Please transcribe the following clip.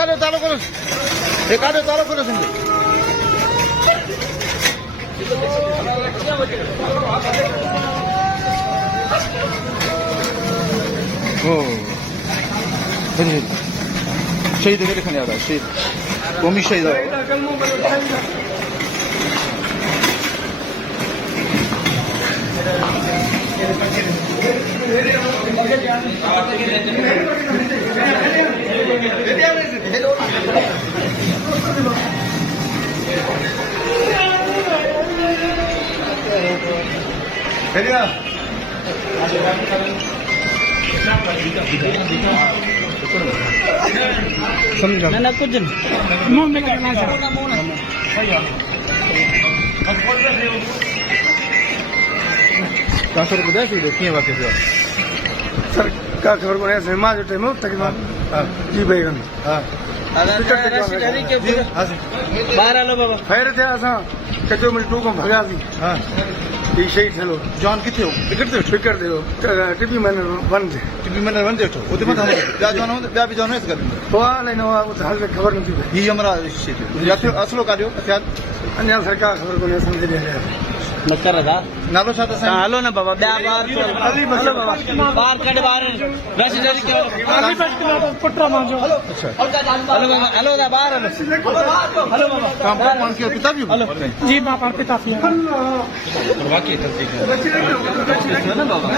काढो चालू करू हे काढो चालू करू समजा हो शहीद वगैरे खाली आता शहीद कोमी शहीद समझा ना कुछ मुंह में करना ट्रांसफर को दे देखिए वापस सर का खबर को ऐसे मां जो टाइम तकरीबन जी भाई हां बाहर आलो बाबा फायर थे असा कजो मिल टू को भगा दी हां ये सही चलो जॉन किथे हो टिकट दे टीवी मैनर वन दे तो ओते मत हम या जॉन हो या भी जॉन है कर तो नहीं ना वो हाल में खबर नहीं थी ये हमरा या असलो काढियो अन्य सरकार खबर को नहीं समझ लिया नकर रहा नालो छा त हलो ना बाबा बया बार हलो बाबा बार कड बार रेसिडेंट के अली बस के पटरा मांजो हेलो अच्छा हेलो बाबा हेलो दा बार हेलो बाबा काम कौन के पिता भी जी मां पर पिता भी वाकई तस्दीक है ना बाबा